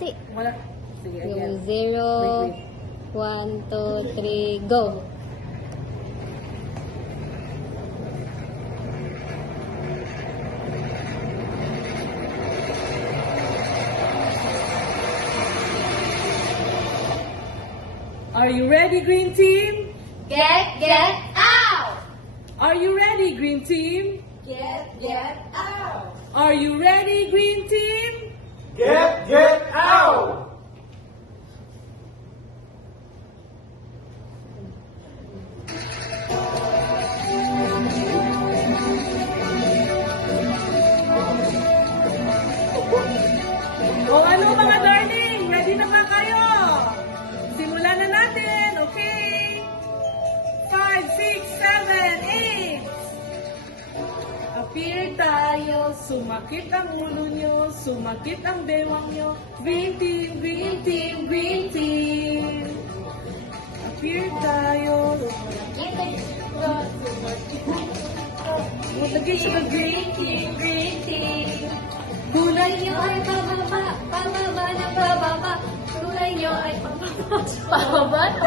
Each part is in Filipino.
kalahati. Wala. Sige, again. Yung 0, Wait, 1, 2, 3, go! Are you ready, green team? Get out! Are you ready, green team? Get out! Are you ready, green team? Get out! O ano mga darling, ready na ba kayo? Simulan na natin, okay? 5, 6, 7, 8. Appear tayo, sumakit ang ulo nyo, sumakit ang bewang nyo. Green team, green team, green team. Appear tayo. Lagay sa green team, green team. Kulay nyo ay pababa, pababa na pababa. Kulay nyo ay pababa, pababa na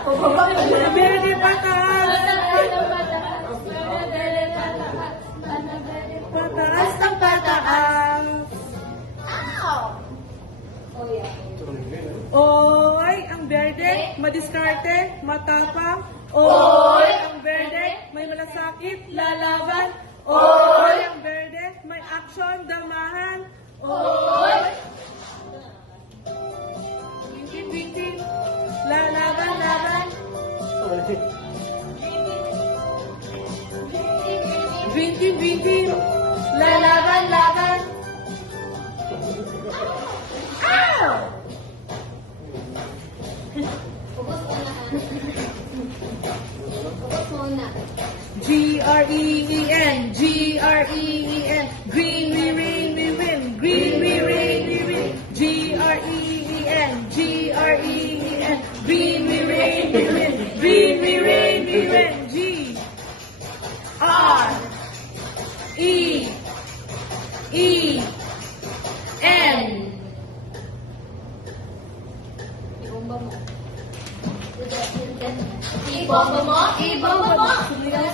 pababa. Verde pataas. Pataas ng pataas. Oy, ang verde, madiskarte, matapang. Oy, ang verde, may malasakit, lalaban. Oy, ang verde, may action, damahan. Oy, wintin, lalaban, laban. Wintin, lalaban, laban. Ow! G-R-E-E-N, G-R-E-E-N, green we rain we win, green we rain we win, G-R-E-E-N, G-R-E-E-N, green we rain we win, green we rain we win, G-R-E-E-N. Ibomba mo, ibomba mo.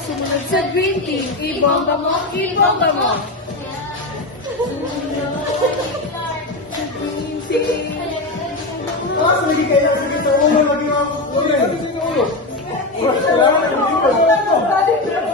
Sumunod sa green team, ibomba mo, ibomba mo. Green team. Sige kayo, sige sa ulo, maging ulo. Sige ulo. Kailangan, hindi ko.